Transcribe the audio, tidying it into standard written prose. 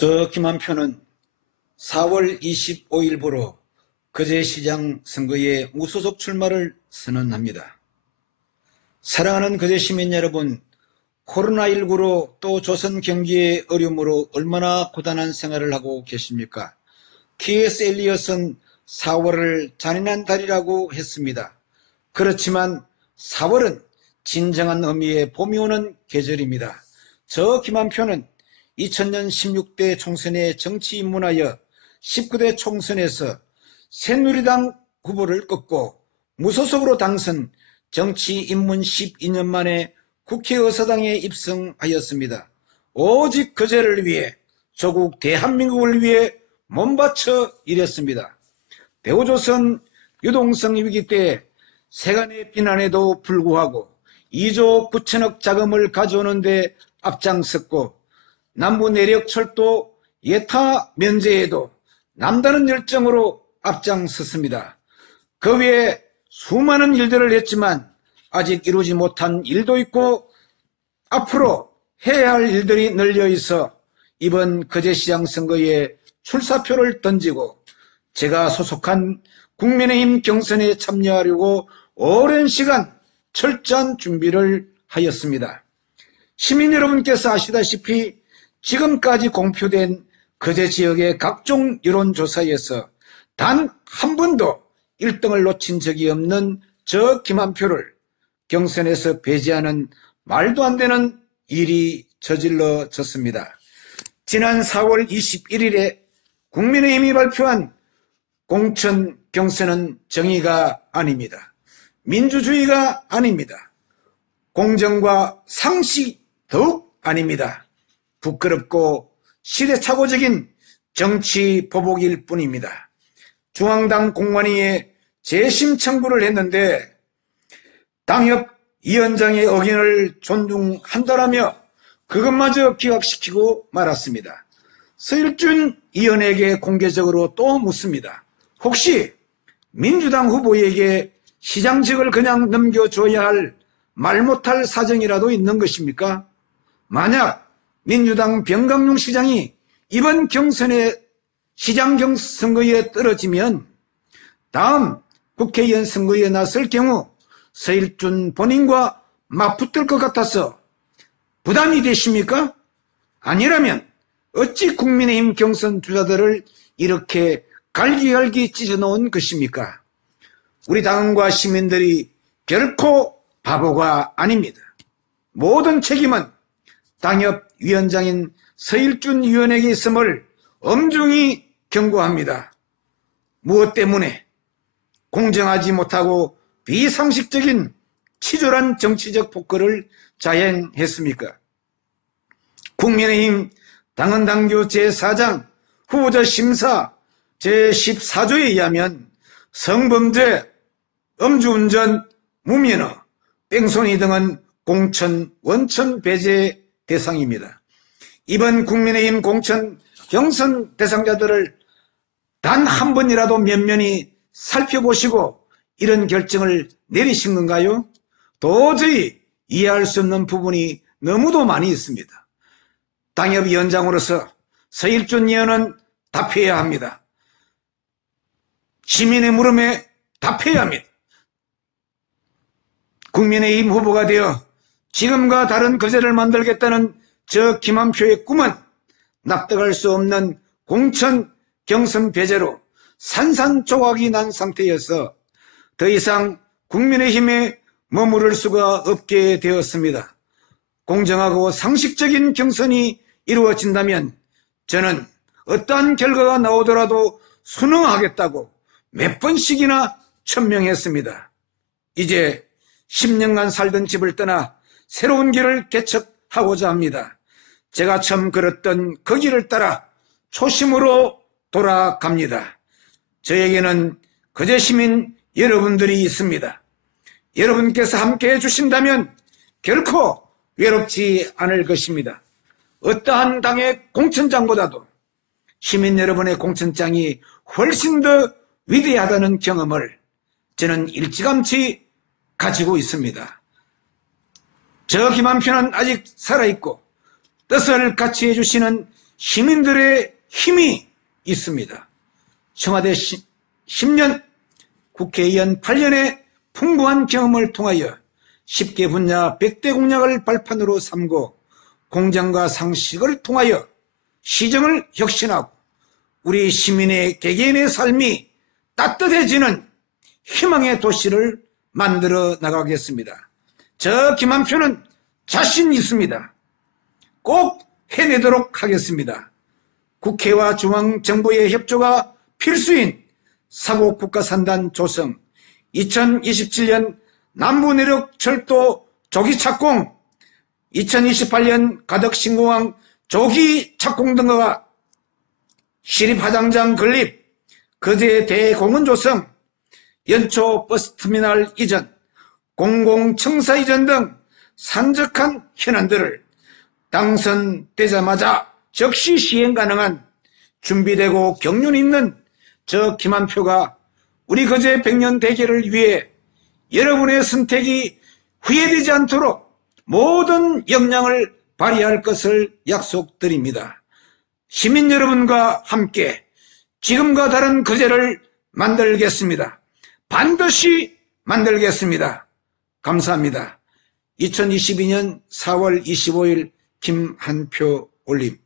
저 김한표는 4월 25일부로 거제시장 선거에 무소속 출마를 선언합니다. 사랑하는 거제 시민 여러분, 코로나19로 또 조선 경기의 어려움으로 얼마나 고단한 생활을 하고 계십니까? T.S. 엘리엇은 4월을 잔인한 달이라고 했습니다. 그렇지만 4월은 진정한 의미의 봄이 오는 계절입니다. 저 김한표는 2000년 16대 총선에 정치 입문하여 19대 총선에서 새누리당 후보를 꺾고 무소속으로 당선, 정치 입문 12년 만에 국회의사당에 입성하였습니다. 오직 거제를 위해, 조국 대한민국을 위해 몸바쳐 일했습니다. 대우조선 유동성 위기 때 세간의 비난에도 불구하고 2조 9천억 자금을 가져오는 데 앞장섰고, 남부 내력철도 예타 면제에도 남다른 열정으로 앞장섰습니다. 그 외에 수많은 일들을 했지만 아직 이루지 못한 일도 있고 앞으로 해야 할 일들이 널려 있어 이번 거제시장 선거에 출사표를 던지고 제가 소속한 국민의힘 경선에 참여하려고 오랜 시간 철저한 준비를 하였습니다. 시민 여러분께서 아시다시피 지금까지 공표된 거제 지역의 각종 여론조사에서 단 한 번도 1등을 놓친 적이 없는 저 김한표를 경선에서 배제하는 말도 안 되는 일이 저질러졌습니다. 지난 4월 21일에 국민의힘이 발표한 공천 경선은 정의가 아닙니다. 민주주의가 아닙니다. 공정과 상식이 더욱 아닙니다. 부끄럽고 시대착오적인 정치 보복일 뿐입니다. 중앙당 공관위에 재심 청구를 했는데 당협 위원장의 의견을 존중한다라며 그것마저 기각시키고 말았습니다. 서일준 의원에게 공개적으로 또 묻습니다. 혹시 민주당 후보에게 시장직을 그냥 넘겨줘야 할 말 못할 사정이라도 있는 것입니까? 만약 민주당 병강용 시장이 이번 경선에 시장 선거에 떨어지면 다음 국회의원 선거에 나설 경우 서일준 본인과 맞붙을 것 같아서 부담이 되십니까? 아니라면 어찌 국민의힘 경선 주자들을 이렇게 갈기갈기 찢어놓은 것입니까? 우리 당과 시민들이 결코 바보가 아닙니다. 모든 책임은 당협 위원장인 서일준 의원에게 있음을 엄중히 경고합니다. 무엇 때문에 공정하지 못하고 비상식적인 치졸한 정치적 폭거를 자행했습니까? 국민의힘 당헌당규 제4장 후보자 심사 제14조에 의하면 성범죄, 음주운전, 무면허, 뺑소니 등은 공천, 원천 배제 대상입니다. 이번 국민의힘 공천 경선 대상자들을 단 한 번이라도 면면히 살펴보시고 이런 결정을 내리신 건가요? 도저히 이해할 수 없는 부분이 너무도 많이 있습니다. 당협위원장으로서 서일준 의원은 답해야 합니다. 시민의 물음에 답해야 합니다. 국민의힘 후보가 되어 지금과 다른 거제를 만들겠다는 저 김한표의 꿈은 납득할 수 없는 공천 경선 배제로 산산조각이 난 상태여서 더 이상 국민의힘에 머무를 수가 없게 되었습니다. 공정하고 상식적인 경선이 이루어진다면 저는 어떠한 결과가 나오더라도 순응하겠다고 몇 번씩이나 천명했습니다. 이제 10년간 살던 집을 떠나 새로운 길을 개척하고자 합니다. 제가 처음 걸었던 그 길을 따라 초심으로 돌아갑니다. 저에게는 거제 시민 여러분들이 있습니다. 여러분께서 함께 해주신다면 결코 외롭지 않을 것입니다. 어떠한 당의 공천장보다도 시민 여러분의 공천장이 훨씬 더 위대하다는 경험을 저는 일찌감치 가지고 있습니다. 저 김한표는 아직 살아있고 뜻을 같이 해주시는 시민들의 힘이 있습니다. 청와대 10년, 국회의원 8년의 풍부한 경험을 통하여 10개 분야 100대 공약을 발판으로 삼고 공정과 상식을 통하여 시정을 혁신하고 우리 시민의 개개인의 삶이 따뜻해지는 희망의 도시를 만들어 나가겠습니다. 저 김한표는 자신 있습니다. 꼭 해내도록 하겠습니다. 국회와 중앙정부의 협조가 필수인 사고국가산단 조성, 2027년 남부내륙철도 조기 착공, 2028년 가덕신공항 조기 착공 등과 시립화장장 건립, 거제 대공원 조성, 연초 버스터미널 이전, 공공청사 이전 등 산적한 현안들을 당선되자마자 즉시 시행 가능한 준비되고 경륜 있는 저 김한표가 우리 거제 백년 대계를 위해 여러분의 선택이 후회되지 않도록 모든 역량을 발휘할 것을 약속드립니다. 시민 여러분과 함께 지금과 다른 거제를 만들겠습니다. 반드시 만들겠습니다. 감사합니다. 2022년 4월 25일 김한표 올림.